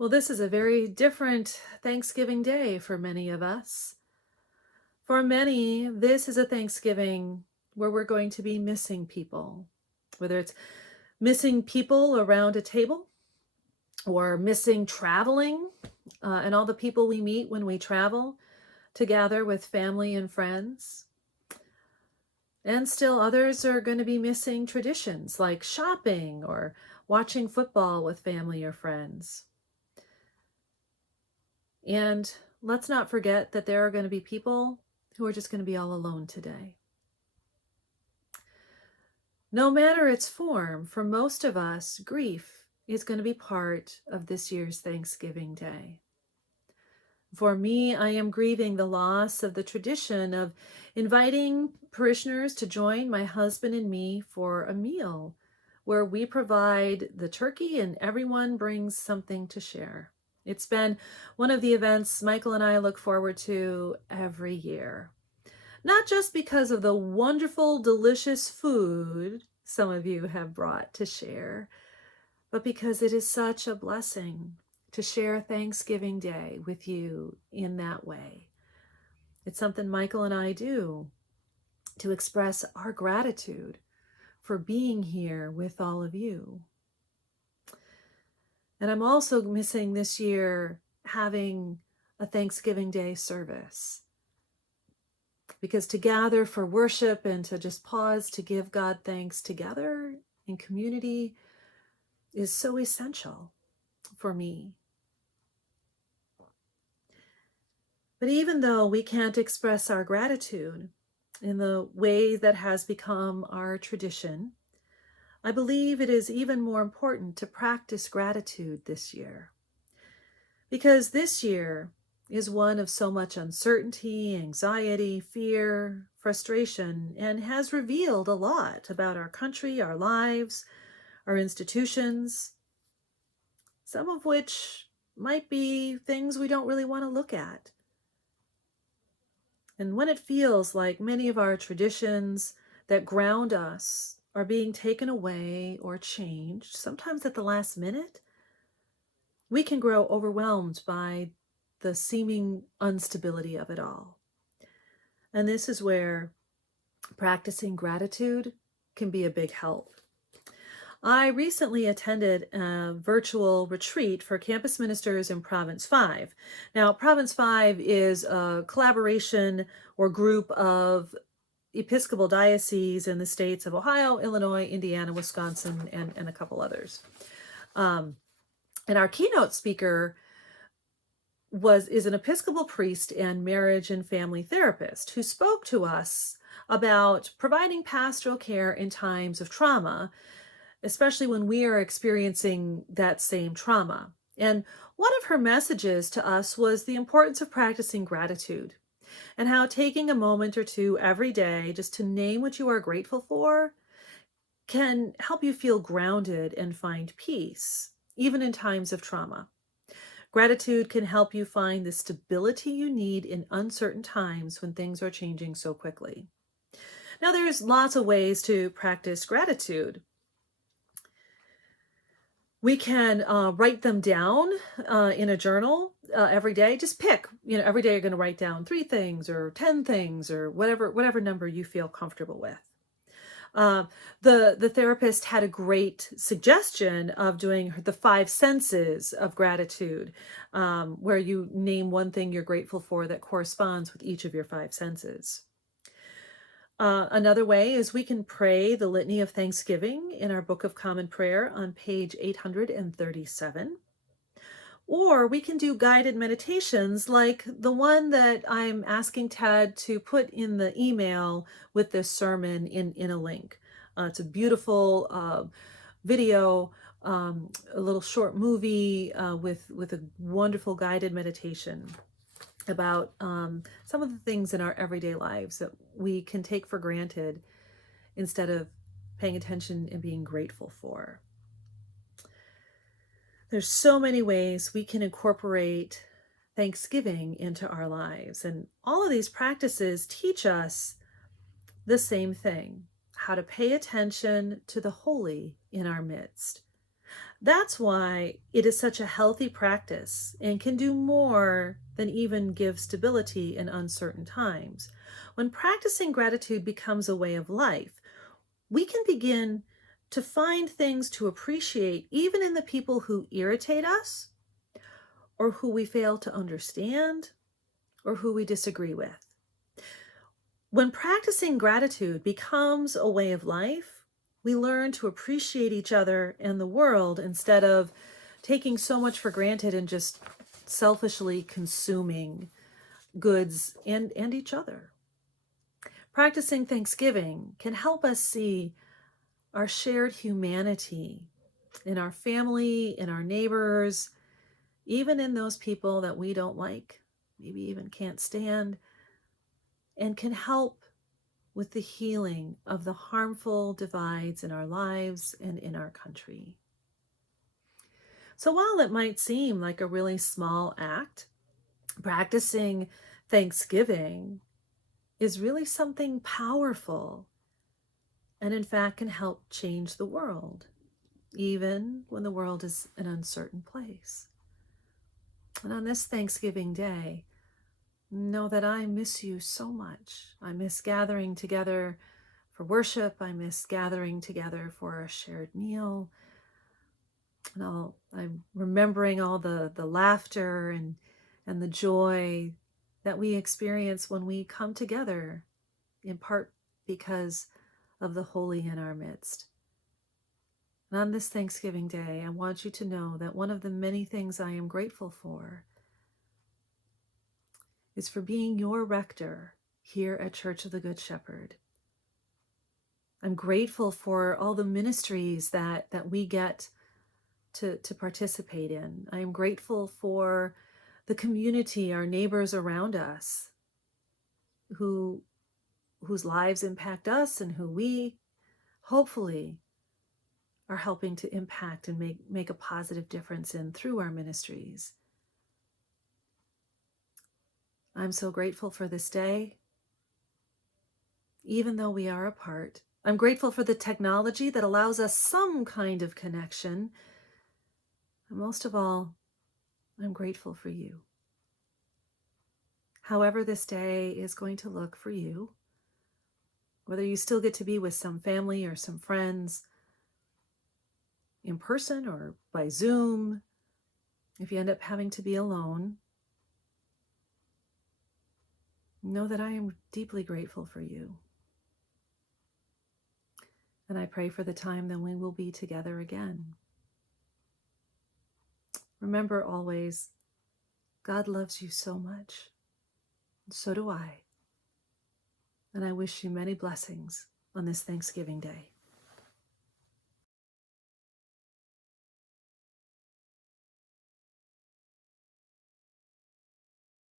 Well, this is a very different Thanksgiving Day for many of us. For many, this is a Thanksgiving where we're going to be missing people, whether it's missing people around a table or missing traveling and all the people we meet when we travel to gather with family and friends. And still others are going to be missing traditions like shopping or watching football with family or friends. And let's not forget that there are going to be people who are just going to be all alone today. No matter its form, for most of us, grief is going to be part of this year's Thanksgiving Day. For me, I am grieving the loss of the tradition of inviting parishioners to join my husband and me for a meal where we provide the turkey and everyone brings something to share. It's been one of the events Michael and I look forward to every year. Not just because of the wonderful, delicious food some of you have brought to share, but because it is such a blessing to share Thanksgiving Day with you in that way. It's something Michael and I do to express our gratitude for being here with all of you. And I'm also missing this year having a Thanksgiving Day service, because to gather for worship and to just pause to give God thanks together in community is so essential for me. But even though we can't express our gratitude in the way that has become our tradition, I believe it is even more important to practice gratitude this year. Because this year is one of so much uncertainty, anxiety, fear, frustration, and has revealed a lot about our country, our lives, our institutions, some of which might be things we don't really want to look at. And when it feels like many of our traditions that ground us are being taken away or changed, sometimes at the last minute, we can grow overwhelmed by the seeming instability of it all. And this is where practicing gratitude can be a big help. I recently attended a virtual retreat for campus ministers in Province 5. Now, Province 5 is a collaboration or group of Episcopal dioceses in the states of Ohio, Illinois, Indiana, Wisconsin, and a couple others. And our keynote speaker is an Episcopal priest and marriage and family therapist who spoke to us about providing pastoral care in times of trauma, especially when we are experiencing that same trauma. And one of her messages to us was the importance of practicing gratitude and how taking a moment or two every day just to name what you are grateful for can help you feel grounded and find peace, even in times of trauma. Gratitude can help you find the stability you need in uncertain times when things are changing so quickly. Now, there's lots of ways to practice gratitude. We can write them down in a journal every day. Just pick, every day you're going to write down 3 things or 10 things or whatever number you feel comfortable with. The therapist had a great suggestion of doing the 5 senses of gratitude, where you name one thing you're grateful for that corresponds with each of your 5 senses. Another way is we can pray the Litany of Thanksgiving in our Book of Common Prayer on page 837. Or we can do guided meditations like the one that I'm asking Ted to put in the email with this sermon in a link. It's a beautiful video, a little short movie with a wonderful guided meditation about some of the things in our everyday lives that we can take for granted instead of paying attention and being grateful for. There's so many ways we can incorporate Thanksgiving into our lives, and all of these practices teach us the same thing: how to pay attention to the holy in our midst, That's why it is such a healthy practice and can do more than even give stability in uncertain times. When practicing gratitude becomes a way of life, we can begin to find things to appreciate even in the people who irritate us or who we fail to understand or who we disagree with. When practicing gratitude becomes a way of life, we learn to appreciate each other and the world instead of taking so much for granted and just selfishly consuming goods and each other. Practicing Thanksgiving can help us see our shared humanity in our family, in our neighbors, even in those people that we don't like, maybe even can't stand, and can help with the healing of the harmful divides in our lives and in our country. So while it might seem like a really small act, practicing Thanksgiving is really something powerful and, in fact, can help change the world, even when the world is an uncertain place. And on this Thanksgiving Day, know that I miss you so much. I miss gathering together for worship. I miss gathering together for a shared meal. And I'm remembering all the laughter and the joy that we experience when we come together, in part because of the holy in our midst. And on this Thanksgiving Day, I want you to know that one of the many things I am grateful for is for being your rector here at Church of the Good Shepherd. I'm grateful for all the ministries that we get to participate in. I am grateful for the community, our neighbors around us, whose lives impact us and who we hopefully are helping to impact and make a positive difference in through our ministries. I'm so grateful for this day, even though we are apart. I'm grateful for the technology that allows us some kind of connection. And most of all, I'm grateful for you. However this day is going to look for you, whether you still get to be with some family or some friends in person or by Zoom, if you end up having to be alone, know that I am deeply grateful for you. And I pray for the time that we will be together again. Remember always, God loves you so much. And so do I. And I wish you many blessings on this Thanksgiving Day.